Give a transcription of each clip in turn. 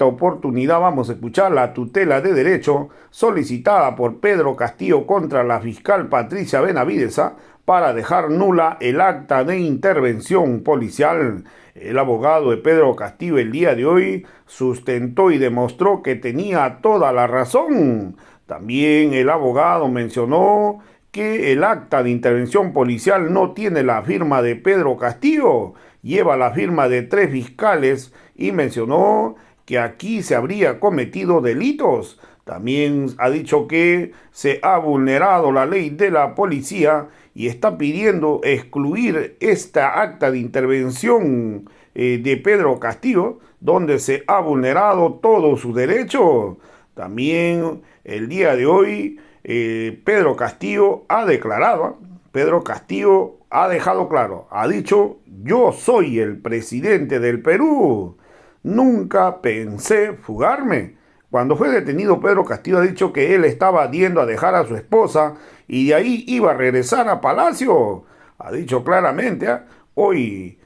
esta oportunidad vamos a escuchar la tutela de derecho solicitada por Pedro Castillo contra la fiscal Patricia Benavides para dejar nula el acta de intervención policial. El abogado de Pedro Castillo el día de hoy sustentó y demostró que tenía toda la razón. También el abogado mencionó que el acta de intervención policial no tiene la firma de Pedro Castillo, lleva la firma de 3 fiscales y mencionó que aquí se habría cometido delitos. También ha dicho que se ha vulnerado la ley de la policía y está pidiendo excluir esta acta de intervención de Pedro Castillo, donde se ha vulnerado todos sus derechos. También el día de hoy Pedro Castillo ha declarado, Pedro Castillo ha dejado claro, ha dicho: yo soy el presidente del Perú, nunca pensé fugarme. Cuando fue detenido, Pedro Castillo ha dicho que él estaba yendo a dejar a su esposa y de ahí iba a regresar a Palacio. Ha dicho claramente, hoy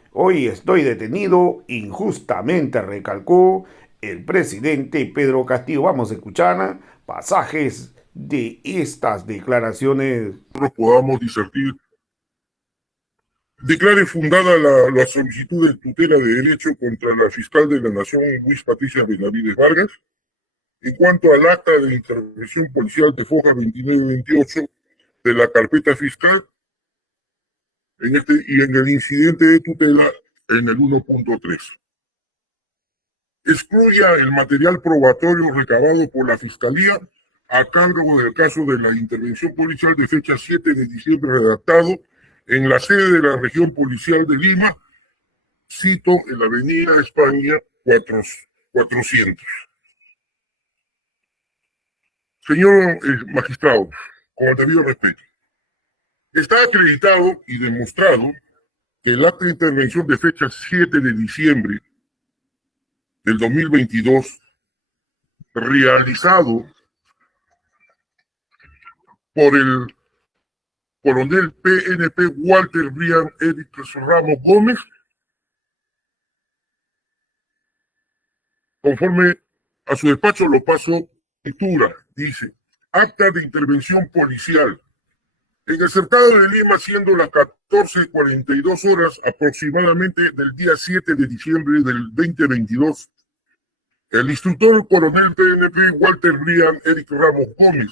estoy detenido injustamente, recalcó el presidente Pedro Castillo. Vamos a escuchar pasajes de estas declaraciones. Nosotros podamos discernir. Declare fundada la solicitud de tutela de derecho contra la fiscal de la Nación, Luis Patricia Benavides Vargas, en cuanto al acta de intervención policial de Foja 2928 de la carpeta fiscal y en el incidente de tutela en el 1.3. Excluya el material probatorio recabado por la Fiscalía a cargo del caso de la intervención policial de fecha 7 de diciembre redactado en la sede de la región policial de Lima, cito en la avenida España 400. Señor magistrado, con el debido respeto, está acreditado y demostrado que el acta de intervención de fecha 7 de diciembre del 2022, realizado por el coronel PNP Walter Brian Eric Ramos Gómez, conforme a su despacho lo paso lectura, dice: acta de intervención policial. En el cercado de Lima, siendo las 14:42 horas aproximadamente del día 7 de diciembre del 2022, el instructor coronel PNP Walter Brian Eric Ramos Gómez,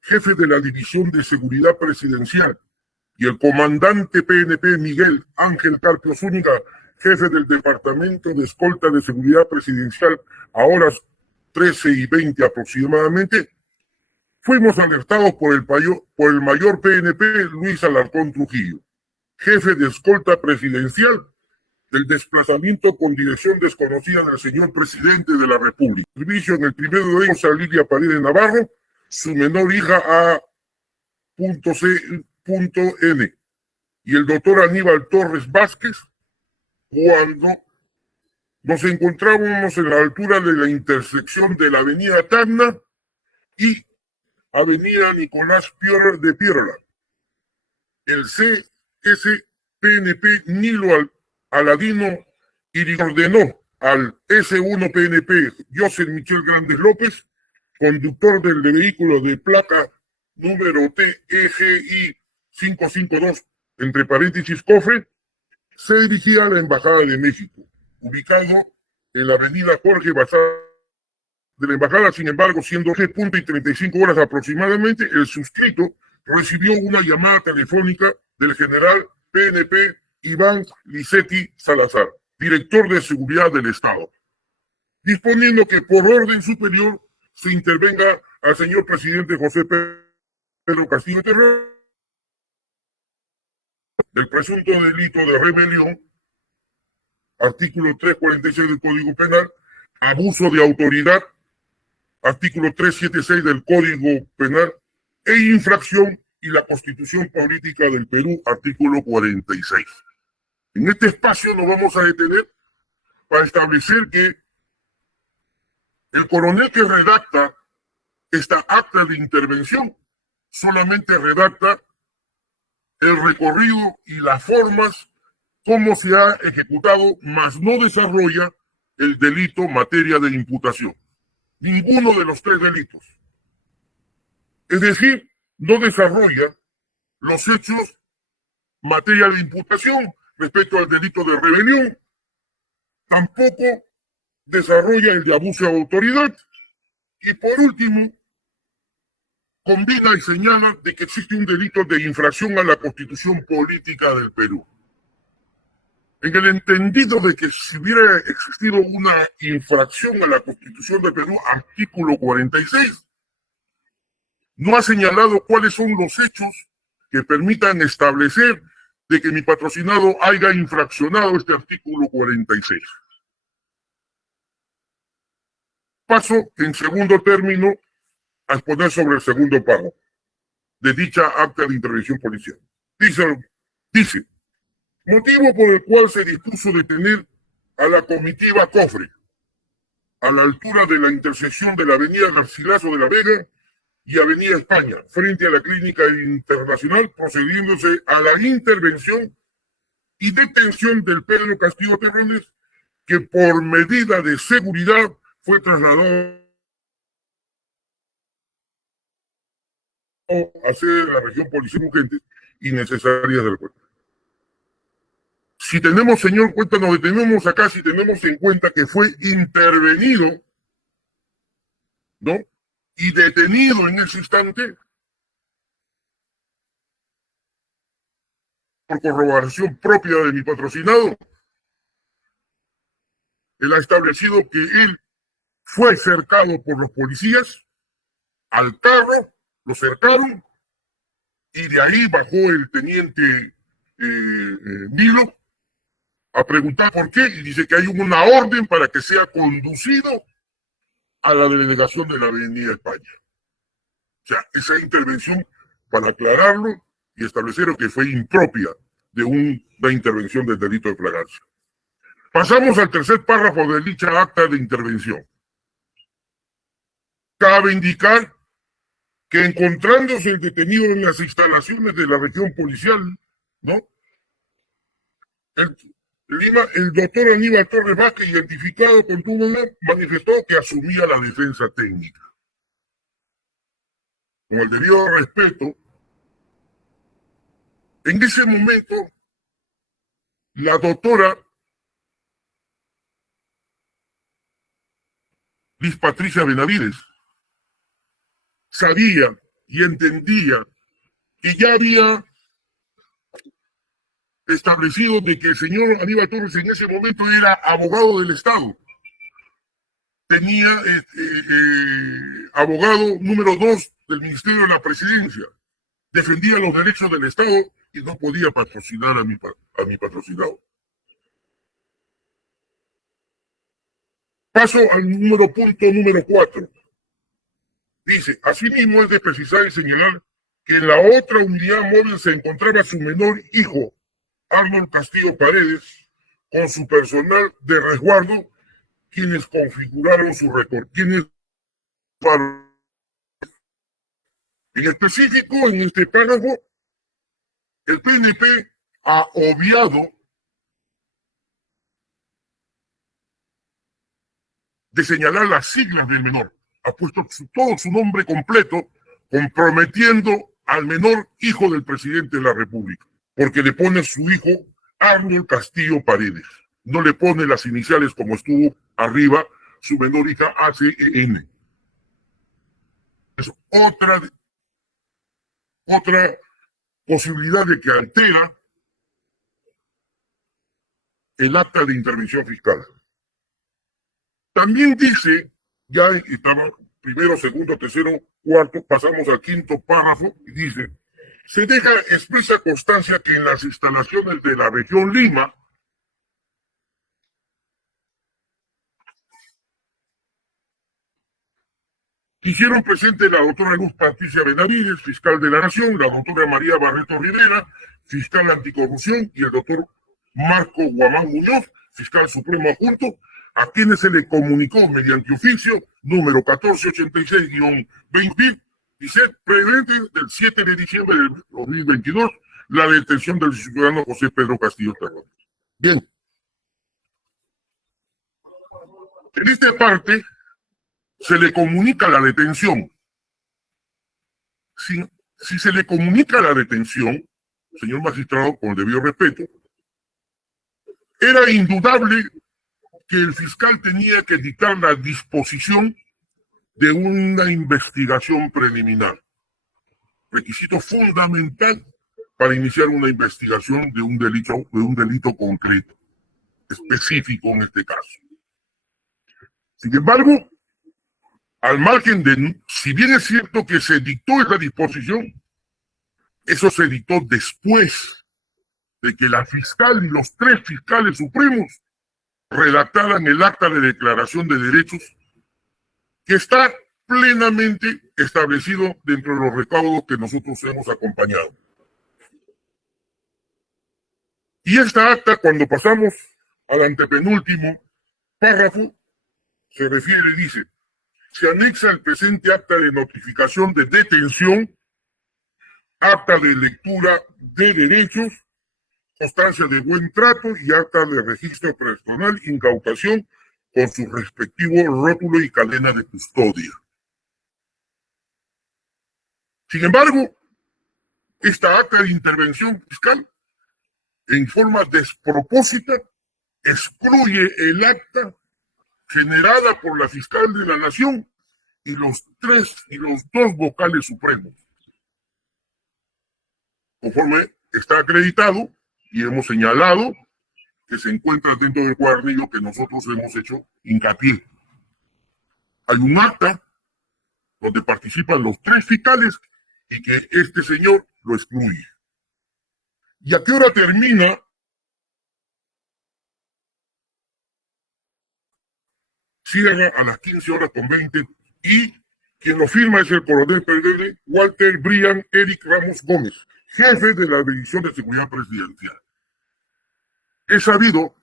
jefe de la División de Seguridad Presidencial, y el comandante PNP Miguel Ángel Carpio Zúñiga, jefe del Departamento de Escolta de Seguridad Presidencial, a horas 13:20 aproximadamente, fuimos alertados por el mayor PNP Luis Alarcón Trujillo, jefe de escolta presidencial, del desplazamiento con dirección desconocida del señor presidente de la República. Servicio en el primero de ellos a Lidia Paredes Navarro, su menor hija A.C.N. y el doctor Aníbal Torres Vázquez, cuando nos encontrábamos en la altura de la intersección de la avenida Tacna y avenida Nicolás de Piérola. El CSPNP Nilo Aladino y ordenó al S1 PNP José Michel Grandes López, conductor del vehículo de placa número TEGI 552, entre paréntesis cofre, se dirigía a la Embajada de México, ubicado en la avenida Jorge Bazán de la embajada. Sin embargo, siendo 12:35 horas aproximadamente, el suscrito recibió una llamada telefónica del general PNP Iván Licetti Salazar, director de Seguridad del Estado, disponiendo que por orden superior se intervenga al señor presidente José Pedro Castillo Terrero del presunto delito de rebelión, artículo 346 del Código Penal, abuso de autoridad, artículo 376 del Código Penal, e infracción y la Constitución Política del Perú, artículo 46. En este espacio nos vamos a detener para establecer que el coronel que redacta esta acta de intervención solamente redacta el recorrido y las formas, cómo se ha ejecutado, mas no desarrolla el delito materia de imputación. Ninguno de los tres delitos. Es decir, no desarrolla los hechos materia de imputación respecto al delito de rebelión, tampoco desarrolla el de abuso de autoridad y por último combina y señala de que existe un delito de infracción a la Constitución política del Perú. En el entendido de que si hubiera existido una infracción a la Constitución del Perú, artículo 46, no ha señalado cuáles son los hechos que permitan establecer de que mi patrocinado haya infraccionado este artículo 46. Paso, en segundo término, a exponer sobre el segundo párrafo de dicha acta de intervención policial. Dice, motivo por el cual se dispuso detener a la comitiva Cofre a la altura de la intersección de la avenida Garcilaso de la Vega y avenida España, frente a la Clínica Internacional, procediéndose a la intervención y detención del Pedro Castillo Terrones, que por medida de seguridad fue trasladado a sede de la región policial urgente y necesarias del cuerpo. Si tenemos, señor, cuenta, nos detenemos acá, si tenemos en cuenta que fue intervenido, ¿no? Y detenido en ese instante por corroboración propia de mi patrocinado. Él ha establecido que él fue cercado por los policías al carro, lo cercaron y de ahí bajó el teniente Milo a preguntar por qué y dice que hay una orden para que sea conducido a la delegación de la Avenida España. O sea, esa intervención, para aclararlo y establecer que fue impropia de una intervención del delito de flagrancia. Pasamos al tercer párrafo de dicha acta de intervención. Cabe indicar que encontrándose el detenido en las instalaciones de la región policial, ¿no? El doctor Aníbal Torres Vázquez, identificado con tu nombre, manifestó que asumía la defensa técnica. Con el debido respeto, en ese momento, la doctora Liz Patricia Benavides sabía y entendía que ya había establecido de que el señor Aníbal Torres en ese momento era abogado del Estado. Tenía abogado número 2 del Ministerio de la Presidencia. Defendía los derechos del Estado y no podía patrocinar a mi patrocinado. Paso al punto número 4. Dice, asimismo es de precisar y señalar que en la otra unidad móvil se encontraba su menor hijo, Arnold Castillo Paredes, con su personal de resguardo, quienes configuraron su récord. En específico, en este párrafo, el PNP ha obviado de señalar las siglas del menor. Ha puesto todo su nombre completo, comprometiendo al menor hijo del presidente de la República, porque le pone su hijo Arnold Castillo Paredes. No le pone las iniciales como estuvo arriba su menor hija ACEN. Es otra posibilidad de que altera el acta de intervención fiscal. También dice, ya estaba primero, segundo, tercero, cuarto, pasamos al quinto párrafo y dice, se deja expresa constancia que en las instalaciones de la región Lima hicieron presente la doctora Luz Patricia Benavides, fiscal de la Nación, la doctora María Barreto Rivera, fiscal anticorrupción, y el doctor Marco Guamán Muñoz, fiscal supremo adjunto, a quienes se le comunicó mediante oficio número 1486-20, dice, previamente del 7 de diciembre de 2022, la detención del ciudadano José Pedro Castillo Terrones. Bien. En esta parte se le comunica la detención. Si se le comunica la detención, señor magistrado, con el debido respeto, era indudable que el fiscal tenía que dictar la disposición de una investigación preliminar, requisito fundamental para iniciar una investigación de un delito concreto, específico en este caso. Sin embargo, al margen de, si bien es cierto que se dictó esa disposición, eso se dictó después de que la fiscal y los 3 fiscales supremos redactaran el acta de declaración de derechos que está plenamente establecido dentro de los recaudos que nosotros hemos acompañado. Y esta acta, cuando pasamos al antepenúltimo párrafo, se refiere y dice: se anexa el presente acta de notificación de detención, acta de lectura de derechos, constancia de buen trato y acta de registro personal, incautación con su respectivo rótulo y cadena de custodia. Sin embargo, esta acta de intervención fiscal, en forma despropósita, excluye el acta generada por la fiscal de la Nación y los 2 vocales supremos, conforme está acreditado y hemos señalado que se encuentra dentro del cuadernillo que nosotros hemos hecho hincapié. Hay un acta donde participan los 3 fiscales y que este señor lo excluye. ¿Y a qué hora termina? Cierra a las 15:20 y quien lo firma es el coronel PDD Walter Brian Eric Ramos Gómez, jefe de la División de Seguridad Presidencial. Es sabido,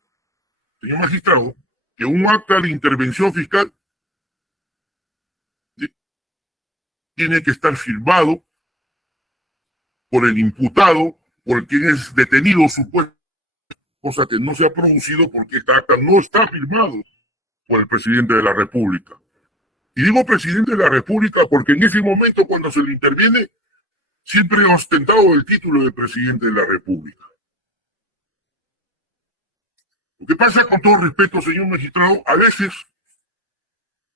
señor magistrado, que un acta de intervención fiscal tiene que estar firmado por el imputado, por quien es detenido supuesto, cosa que no se ha producido porque esta acta no está firmado por el presidente de la República. Y digo presidente de la República porque en ese momento, cuando se le interviene, siempre ha ostentado el título de presidente de la República. Lo que pasa, con todo respeto, señor magistrado, a veces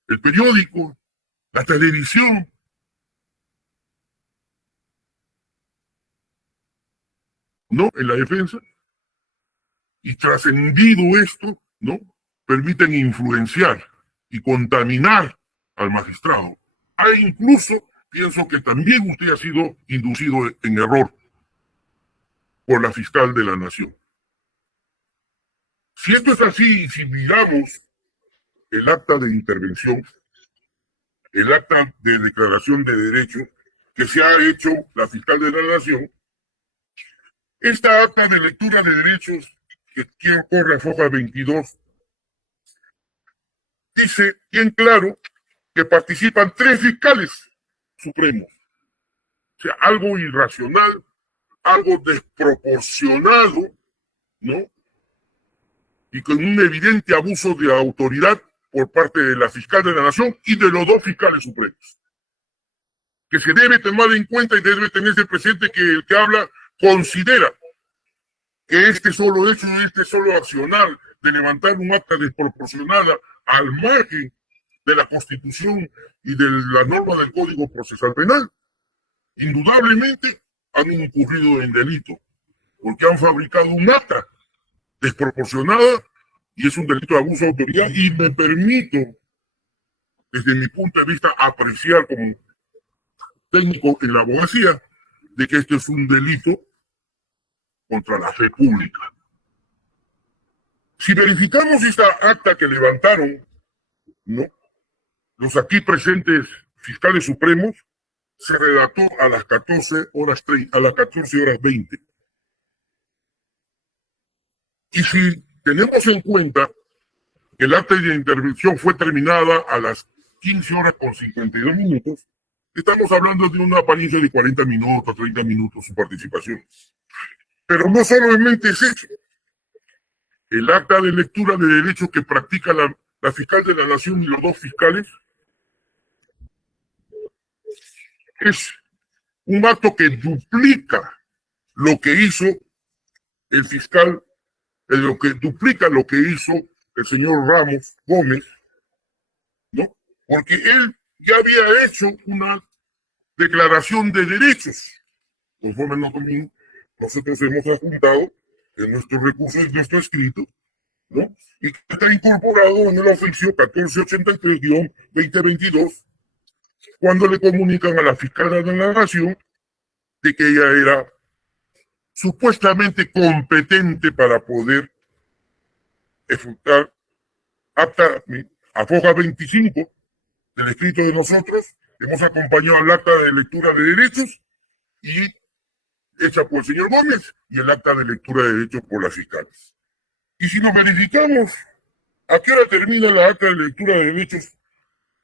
el periódico, la televisión, ¿no?, en la defensa, y trascendido esto, ¿no?, permiten influenciar y contaminar al magistrado. Incluso pienso que también usted ha sido inducido en error por la fiscal de la Nación. Si esto es así, y si miramos el acta de intervención, el acta de declaración de derechos que se ha hecho la fiscal de la Nación, esta acta de lectura de derechos que corre a foja 22, dice bien claro que participan 3 fiscales supremos. O sea, algo irracional, algo desproporcionado, ¿no?, y con un evidente abuso de autoridad por parte de la fiscal de la Nación y de los 2 fiscales supremos. Que se debe tomar en cuenta y debe tenerse presente que el que habla considera que este solo hecho, este solo accionar de levantar un acta desproporcionada al margen de la Constitución y de la norma del Código Procesal Penal, indudablemente han incurrido en delito, porque han fabricado un acta desproporcionada y es un delito de abuso de autoridad, y me permito, desde mi punto de vista, apreciar como técnico en la abogacía de que este es un delito contra la fe pública. Si verificamos esta acta que levantaron, ¿no?, los aquí presentes fiscales supremos, se redactó a las 14:20. Y si tenemos en cuenta que el acta de intervención fue terminada a las 15:52, estamos hablando de una apariencia de 40 minutos, 30 minutos su participación. Pero no solamente es eso. El acta de lectura de derechos que practica la la fiscal de la Nación y los dos fiscales, es un acto que duplica lo que hizo el fiscal, lo que duplica lo que hizo el señor Ramos Gómez, ¿no? Porque él ya había hecho una declaración de derechos, conforme nosotros hemos adjuntado en nuestro recurso, en nuestro escrito, ¿no? Y que está incorporado en el oficio 1483-2022, cuando le comunican a la fiscal de la Nación de que ella era supuestamente competente para poder ejecutar acta a foja 25 del escrito de nosotros. Hemos acompañado al acta de lectura de derechos y hecha por el señor Gómez y el acta de lectura de derechos por las fiscales. Y si nos verificamos a qué hora termina la acta de lectura de derechos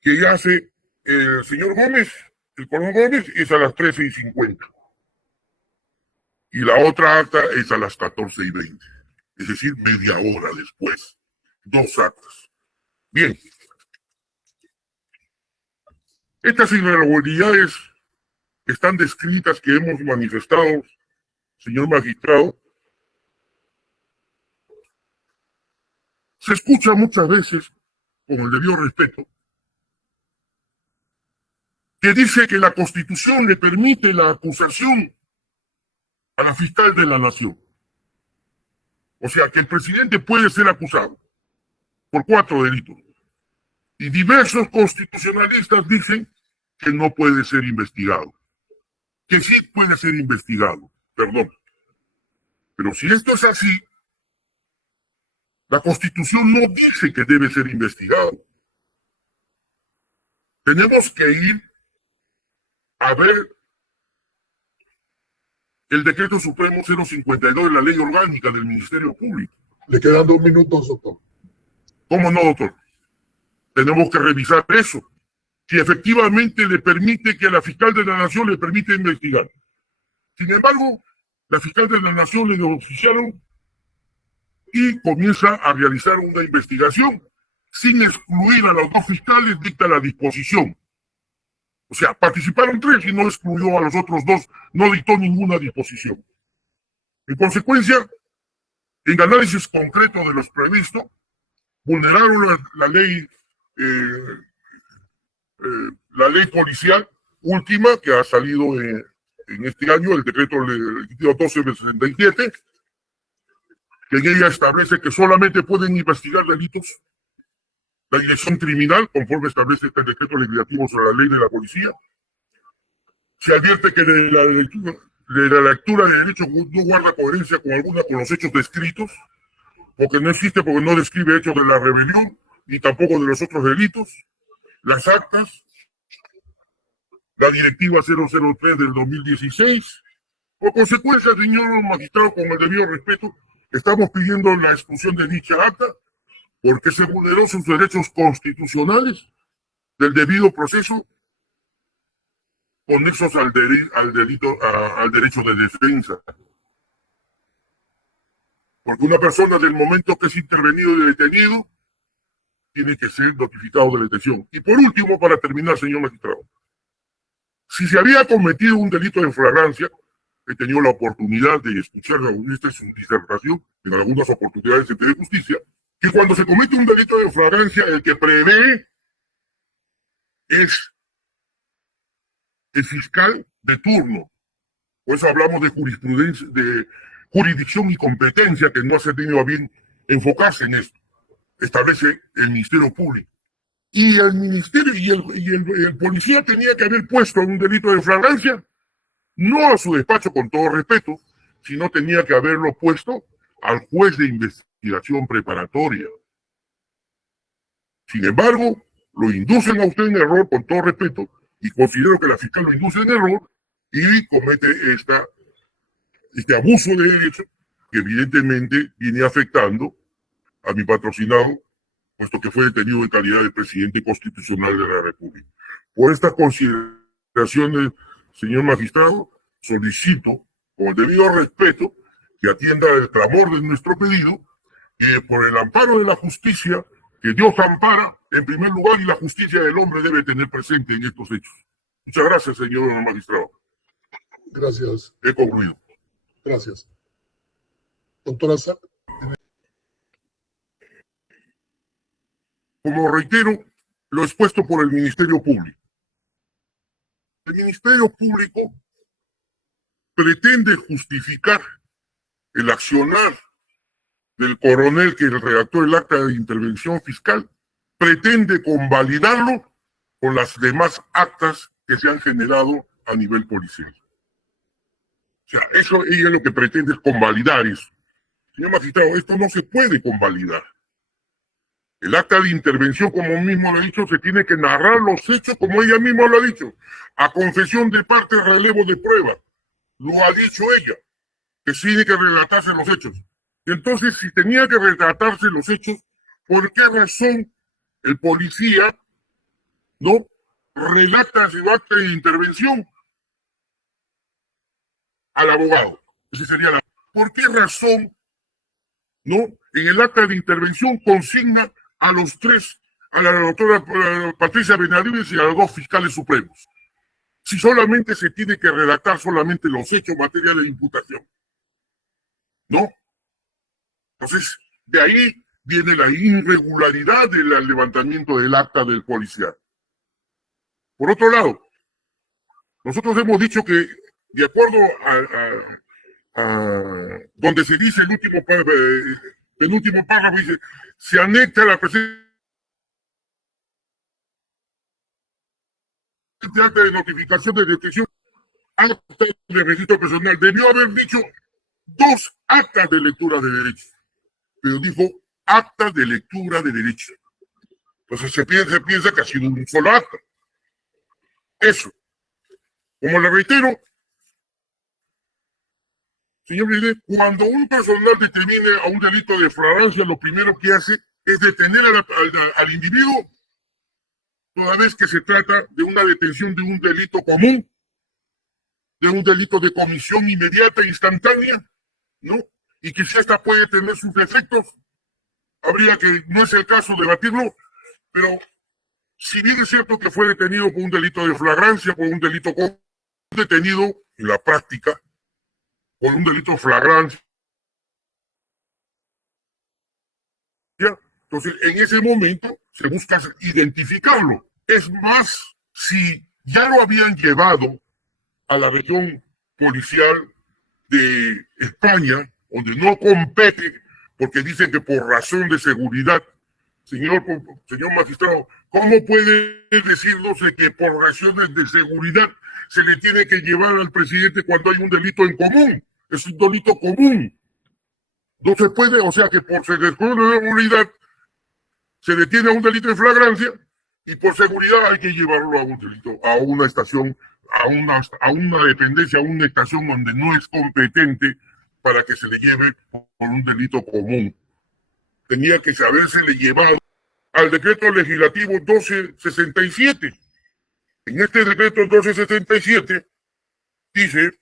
que hace el señor Gómez, el coronel Gómez, es a las 13:50. Y la otra acta es a las 14:20. Es decir, media hora después. 2 actas. Bien. Estas irregularidades están descritas, que hemos manifestado, señor magistrado. Se escucha muchas veces, con el debido respeto, que dice que la Constitución le permite la acusación a la fiscal de la Nación. O sea, que el presidente puede ser acusado por 4 delitos. Y diversos constitucionalistas dicen que no puede ser investigado. Que sí puede ser investigado, perdón. Pero si esto es así, la Constitución no dice que debe ser investigado. Tenemos que ir a ver el Decreto Supremo 052 de la Ley Orgánica del Ministerio Público. Le quedan 2 minutos, doctor. ¿Cómo no, doctor? Tenemos que revisar eso. Si efectivamente le permite que a la fiscal de la Nación le permite investigar. Sin embargo, la fiscal de la Nación le oficiaron y comienza a realizar una investigación sin excluir a los 2 fiscales, dicta la disposición. O sea, participaron 3 y no excluyó a los otros 2, no dictó ninguna disposición. En consecuencia, en análisis concreto de los previstos, vulneraron la ley policial última que ha salido en este año, el decreto legislativo 1267, que en ella establece que solamente pueden investigar delitos la dirección criminal, conforme establece este decreto legislativo sobre la ley de la policía. Se advierte que de la lectura de derechos no guarda coherencia con los hechos descritos, porque no describe hechos de la rebelión, ni tampoco de los otros delitos. Las actas, la directiva 003 del 2016. Por consecuencia, señor magistrado, con el debido respeto, estamos pidiendo la expulsión de dicha acta, porque se vulneró sus derechos constitucionales del debido proceso conexos al derecho de defensa. Porque una persona, del momento que es intervenido y detenido, tiene que ser notificado de la detención. Y por último, para terminar, señor magistrado, si se había cometido un delito de flagrancia, he tenido la oportunidad de escuchar esta es su disertación en algunas oportunidades de justicia, que cuando se comete un delito de flagrancia, el que prevé es el fiscal de turno. Por eso hablamos de jurisprudencia, de jurisdicción y competencia, que no se ha tenido a bien enfocarse en esto. Establece el Ministerio Público. Y el ministerio y el policía tenía que haber puesto un delito de flagrancia, no a su despacho, con todo respeto, sino tenía que haberlo puesto al juez de investigación preparatoria. Sin embargo, lo inducen a usted en error, con todo respeto, y considero que la fiscal lo induce en error y comete este abuso de derecho que evidentemente viene afectando a mi patrocinado, puesto que fue detenido en calidad de presidente constitucional de la República. Por estas consideraciones, señor magistrado, solicito, con el debido respeto, que atienda el clamor de nuestro pedido, que por el amparo de la justicia que Dios ampara en primer lugar y la justicia del hombre debe tener presente en estos hechos. Muchas gracias, señor magistrado. Gracias. He concluido. Gracias. Doctora Sack. Como reitero, lo expuesto por el Ministerio Público. El Ministerio Público pretende justificar el accionar del coronel que redactó el acta de intervención fiscal, pretende convalidarlo con las demás actas que se han generado a nivel policial. O sea, eso ella lo que pretende es convalidar eso. Señor magistrado, esto no se puede convalidar. El acta de intervención, como mismo lo he dicho, se tiene que narrar los hechos como ella misma lo ha dicho. A confesión de parte, relevo de prueba. Lo ha dicho ella, que tiene que relatarse los hechos. Y entonces, si tenía que relatarse los hechos, ¿por qué razón el policía no relata su acta de intervención al abogado? Ese sería la... ¿Por qué razón no en el acta de intervención consigna a los tres, a la doctora Patricia Benavides y a los dos fiscales supremos? Si solamente se tiene que redactar solamente los hechos materiales de imputación. ¿No? Entonces, de ahí viene la irregularidad del levantamiento del acta del policía. Por otro lado, nosotros hemos dicho que, de acuerdo a donde se dice el penúltimo párrafo, dice, se anexa la presente acta de notificación de detección, acta de registro personal. Debió haber dicho 2 actas de lectura de derecho, pero dijo acta de lectura de derecho. Entonces se piensa que ha sido un solo acta. Eso. Como le reitero, señor presidente, cuando un personal determine a un delito de flagrancia, lo primero que hace es detener al individuo, toda vez que se trata de una detención de un delito común, de un delito de comisión inmediata e instantánea, ¿no? Y que si esta puede tener sus defectos, habría que, no es el caso debatirlo, pero si bien es cierto que fue detenido por un delito de flagrancia, por un delito común, detenido en la práctica por un delito flagrante. Entonces, en ese momento se busca identificarlo. Es más, si ya lo habían llevado a la región policial de España, donde no compete, porque dicen que por razón de seguridad, señor magistrado, ¿cómo puede decirnos que por razones de seguridad se le tiene que llevar al presidente cuando hay un delito en común? Es un delito común. No se puede, o sea que por seguridad se detiene a un delito de flagrancia y por seguridad hay que llevarlo a un delito, a una estación, a una dependencia, a una estación donde no es competente para que se le lleve por un delito común. Tenía que habérsele llevado al decreto legislativo 1267. En este decreto 1267 dice,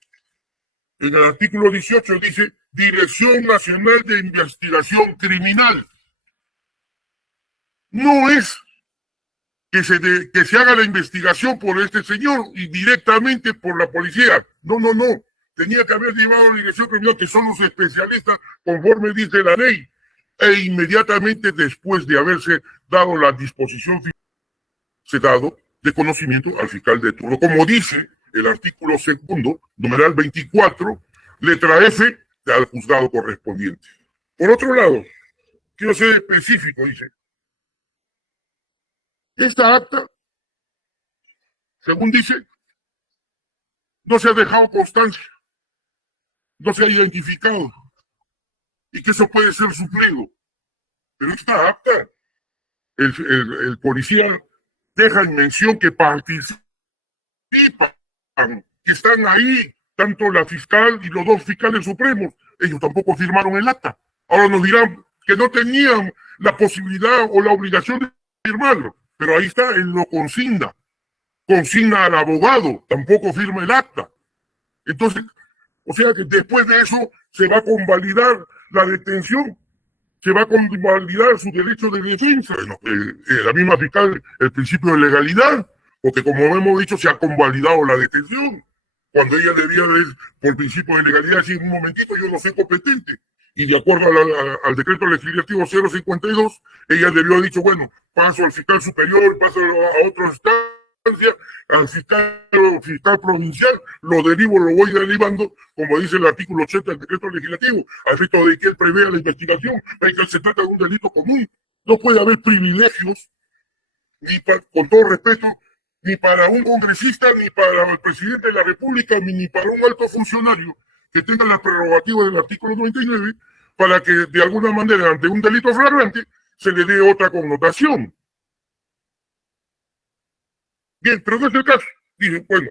en el artículo 18 dice, Dirección Nacional de Investigación Criminal. No es que se haga la investigación por este señor y directamente por la policía. No. Tenía que haber llevado a la Dirección Criminal, que son los especialistas, conforme dice la ley. E inmediatamente después de haberse dado la disposición, se ha dado de conocimiento al fiscal de turno, como dice el artículo 2, numeral 24, letra F, al juzgado correspondiente. Por otro lado, quiero ser específico, dice, esta acta, según dice, no se ha dejado constancia, no se ha identificado, y que eso puede ser suplido. Pero esta acta, el policía deja en mención que participan, que están ahí, tanto la fiscal y los dos fiscales supremos. Ellos tampoco firmaron el acta. Ahora nos dirán que no tenían la posibilidad o la obligación de firmarlo. Pero ahí está, él lo consigna. Consigna al abogado, tampoco firma el acta. Entonces, o sea que después de eso se va a convalidar la detención. se va a convalidar su derecho de defensa. La misma fiscal, el principio de legalidad, porque como hemos dicho, se ha convalidado la detención, cuando ella debía, por principio de legalidad, decir, un momentito, yo no soy competente. Y de acuerdo al decreto legislativo 052, ella debió haber dicho, bueno, paso al fiscal superior, paso a otra instancia, al fiscal provincial, lo derivo, lo voy derivando, como dice el artículo 80 del decreto legislativo, al efecto de que él prevea la investigación, de que se trata de un delito común. No puede haber privilegios, con todo respeto, ni para un congresista, ni para el presidente de la República, ni para un alto funcionario que tenga las prerrogativas del artículo 99, para que de alguna manera, ante un delito flagrante, se le dé otra connotación. Bien, pero no es el caso. Dice, bueno,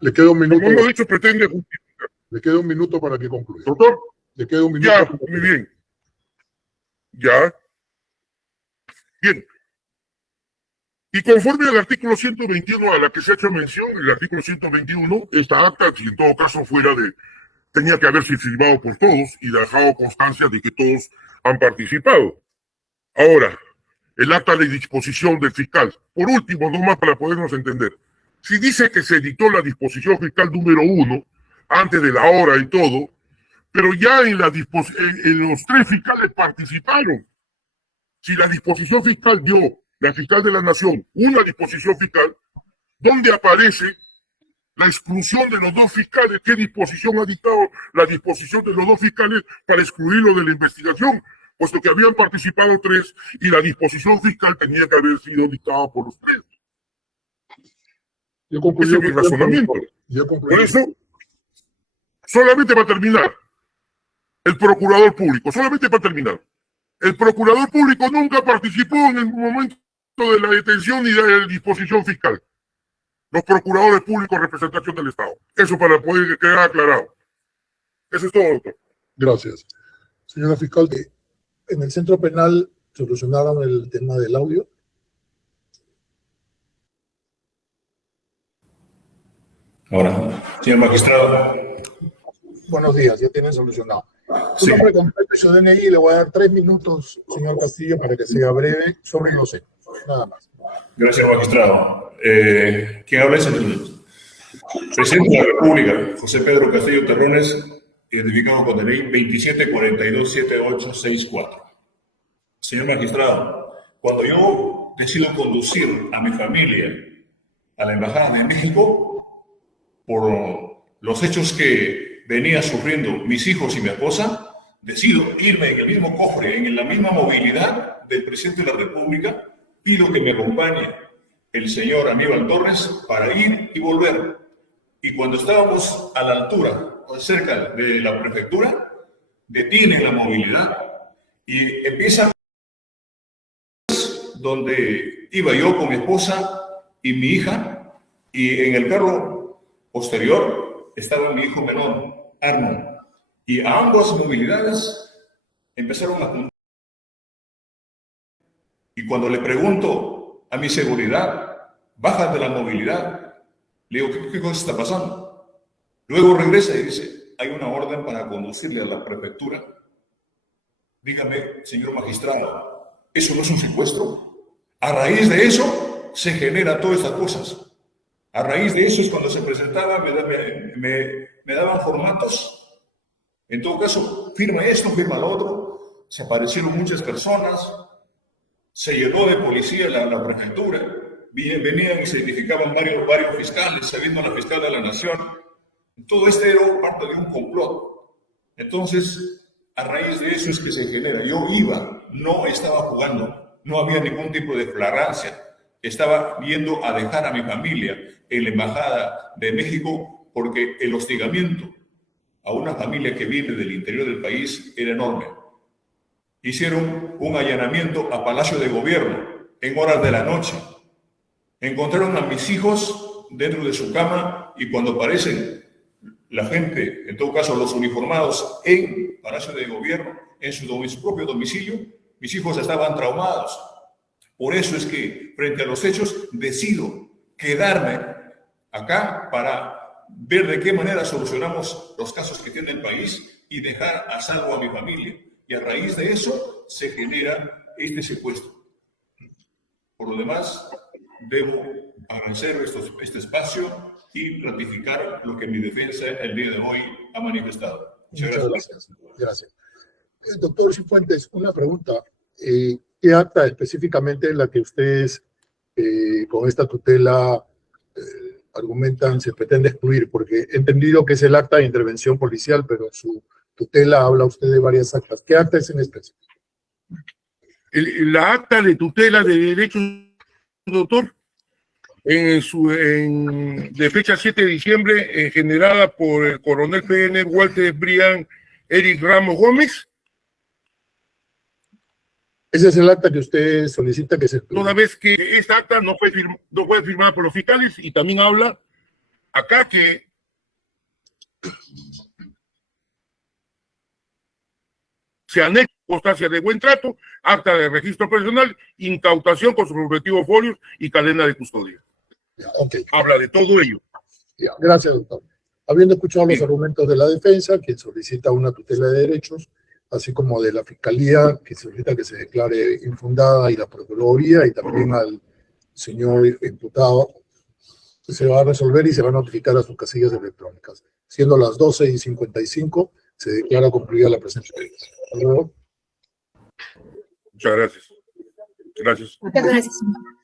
le queda un minuto. Como hemos dicho, pretende justificar. Le queda un minuto para que concluya. Doctor, le queda un minuto. Ya, muy bien. Ya. Bien. Y conforme al artículo 121 a la que se ha hecho mención, el artículo 121, esta acta, si en todo caso tenía que haberse firmado por todos y dejado constancia de que todos han participado. Ahora, el acta de disposición del fiscal. Por último, nomás para podernos entender. Si dice que se dictó la disposición fiscal número 1, antes de la hora y todo, pero ya en los 3 fiscales participaron. Si la disposición fiscal dio, la fiscal de la Nación, una disposición fiscal, ¿dónde aparece la exclusión de los 2 fiscales? ¿Qué disposición ha dictado la disposición de los 2 fiscales para excluirlo de la investigación? Puesto que habían participado 3 y la disposición fiscal tenía que haber sido dictada por los 3. Ese es mi razonamiento. Por eso, solamente para terminar, el procurador público, solamente para terminar, el procurador público nunca participó en el momento de la detención y de la disposición fiscal. Los procuradores públicos, representación del Estado. Eso para poder quedar aclarado. Eso es todo, doctor. Gracias. Señora fiscal, en el centro penal solucionaron el tema del audio. Ahora, señor magistrado. Buenos días, ya tienen solucionado. Su Sí. nombre completo y su DNI, le voy a dar 3 minutos, señor Castillo, para que sea breve sobre los hechos. Nada más. Gracias, magistrado. ¿Quién habla es el presidente de la República, José Pedro Castillo Terrones, identificado con el DNI 27427864. Señor magistrado, cuando yo decido conducir a mi familia a la Embajada de México, por los hechos que venía sufriendo mis hijos y mi esposa, decido irme en el mismo cofre, en la misma movilidad del presidente de la República. Pido que me acompañe el señor Aníbal Torres para ir y volver. Y cuando estábamos a la altura, cerca de la prefectura, detienen la movilidad y empieza donde iba yo con mi esposa y mi hija, y en el carro posterior estaba mi hijo menor, Arnold, y a ambas movilidades empezaron a juntar. Y cuando le pregunto a mi seguridad, baja de la movilidad, le digo, ¿qué cosa está pasando? Luego regresa y dice, hay una orden para conducirle a la prefectura. Dígame, señor magistrado, ¿eso no es un secuestro? A raíz de eso se generan todas estas cosas. A raíz de eso es cuando se presentaba, me daban formatos. En todo caso, firma esto, firma lo otro. Se aparecieron muchas personas. Se llenó de policía la prefectura. Venían y se identificaban varios fiscales, sabiendo la fiscal de la Nación. Todo esto era parte de un complot. Entonces, a raíz de eso es que se genera. Yo iba, no estaba jugando, no había ningún tipo de flagrancia. Estaba yendo a dejar a mi familia en la Embajada de México porque el hostigamiento a una familia que viene del interior del país era enorme. Hicieron un allanamiento a Palacio de Gobierno en horas de la noche. Encontraron a mis hijos dentro de su cama y cuando aparecen la gente, en todo caso los uniformados, en Palacio de Gobierno, en su propio domicilio, mis hijos estaban traumados. Por eso es que, frente a los hechos, decido quedarme acá para ver de qué manera solucionamos los casos que tiene el país y dejar a salvo a mi familia. Y a raíz de eso se genera este secuestro. Por lo demás, debo agradecer este espacio y ratificar lo que mi defensa el día de hoy ha manifestado. Muchas gracias. Gracias. Doctor Cifuentes, una pregunta. ¿Qué acta específicamente es la que ustedes con esta tutela argumentan se pretende excluir? Porque he entendido que es el acta de intervención policial, pero en su tutela habla usted de varias actas. ¿Qué acta es en específico? La acta de tutela de derechos, doctor, de fecha 7 de diciembre, generada por el coronel PN Walter Brian Eric Ramos Gómez. Ese es el acta que usted solicita que se excluya. Toda vez que esta acta no fue firmada por los fiscales, y también habla acá que se anexa constancia de buen trato, acta de registro personal, incautación con sus respectivos folios y cadena de custodia. Ya, okay. Habla de todo ello. Ya, gracias, doctor. Habiendo escuchado los argumentos de la defensa, quien solicita una tutela de derechos, así como de la Fiscalía, que solicita que se declare infundada, y la Procuraduría, y también al señor imputado, se va a resolver y se va a notificar a sus casillas electrónicas. Siendo las 12:55, se declara concluida la presente audiencia. Muchas gracias. Gracias. Muchas gracias, señor.